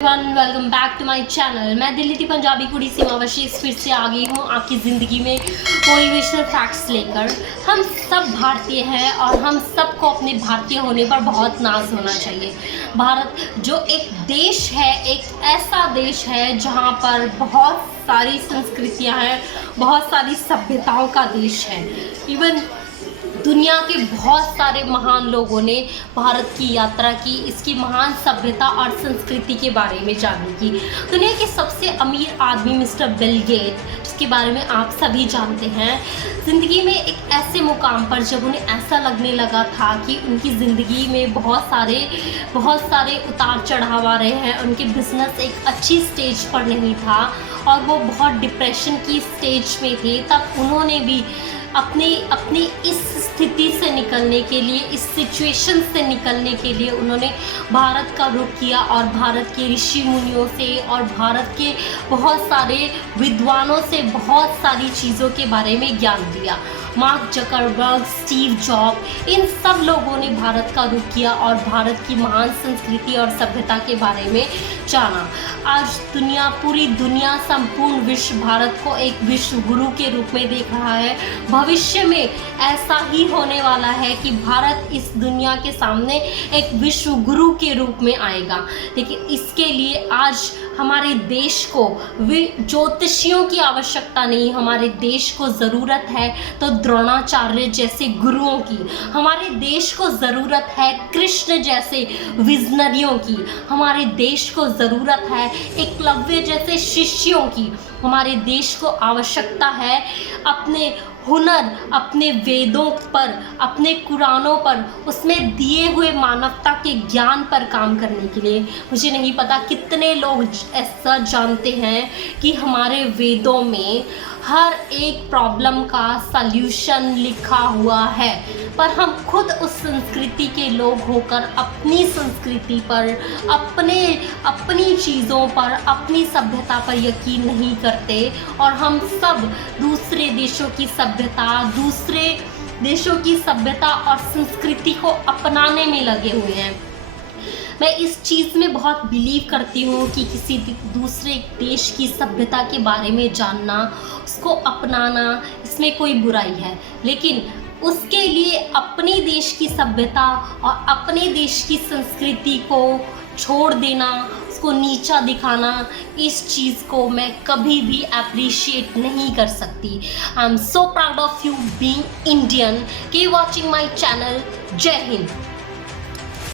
Welcome back to my channel. मैं दिल्ली की पंजाबी कुड़ी सीमावशीष फिर से आ गई हूँ आपकी ज़िंदगी में मोटिवेशनल फैक्ट्स लेकर। हम सब भारतीय हैं और हम सबको अपने भारतीय होने पर बहुत नाज होना चाहिए। भारत जो एक देश है, एक ऐसा देश है जहाँ पर बहुत सारी संस्कृतियाँ हैं, बहुत सारी सभ्यताओं का देश है। इवन दुनिया के बहुत सारे महान लोगों ने भारत की यात्रा की, इसकी महान सभ्यता और संस्कृति के बारे में जानने की। दुनिया के सबसे अमीर आदमी मिस्टर बिल गेट, जिसके बारे में आप सभी जानते हैं, ज़िंदगी में एक ऐसे मुकाम पर जब उन्हें ऐसा लगने लगा था कि उनकी ज़िंदगी में बहुत सारे उतार चढ़ाव आ रहे हैं, उनके बिजनेस एक अच्छी स्टेज पर नहीं था और वो बहुत डिप्रेशन की स्टेज में थे, तब उन्होंने भी अपनी इस स्थिति से निकलने के लिए, इस सिचुएशन से निकलने के लिए उन्होंने भारत का रुख किया और भारत के ऋषि मुनियों से और भारत के बहुत सारे विद्वानों से बहुत सारी चीज़ों के बारे में ज्ञान दिया। मार्क जकरबर्ग, स्टीव जॉब, इन सब लोगों ने भारत का रुख किया और भारत की महान संस्कृति और सभ्यता के बारे में जाना। आज पूरी दुनिया, संपूर्ण विश्व भारत को एक विश्व गुरु के रूप में देख रहा है। भविष्य में ऐसा ही होने वाला है कि भारत इस दुनिया के सामने एक विश्व गुरु के रूप में आएगा। लेकिन इसके लिए आज हमारे देश को ज्योतिषियों की आवश्यकता नहीं, हमारे देश को ज़रूरत है तो द्रोणाचार्य जैसे गुरुओं की, हमारे देश को ज़रूरत है कृष्ण जैसे विजनरियों की, हमारे देश को ज़रूरत है एकलव्य जैसे शिष्यों की, हमारे देश को आवश्यकता है अपने हुनर, अपने वेदों पर, अपने कुरानों पर, उसमें दिए हुए मानवता के ज्ञान पर काम करने के लिए। मुझे नहीं पता कितने लोग ऐसा जानते हैं कि हमारे वेदों में हर एक प्रॉब्लम का सल्यूशन लिखा हुआ है, पर हम खुद उस संस्कृति के लोग होकर अपनी संस्कृति पर, अपनी चीज़ों पर, अपनी सभ्यता पर यकीन नहीं करते और हम सब दूसरे देशों की सभ्यता और संस्कृति को अपनाने में लगे हुए हैं। मैं इस चीज़ में बहुत बिलीव करती हूँ कि किसी दूसरे देश की सभ्यता के बारे में जानना, उसको अपनाना, इसमें कोई बुराई है, लेकिन उसके लिए अपने देश की सभ्यता और अपने देश की संस्कृति को छोड़ देना, उसको नीचा दिखाना, इस चीज़ को मैं कभी भी अप्रिशिएट नहीं कर सकती। I am so proud of you being Indian. Keep watching my channel. जय हिंद।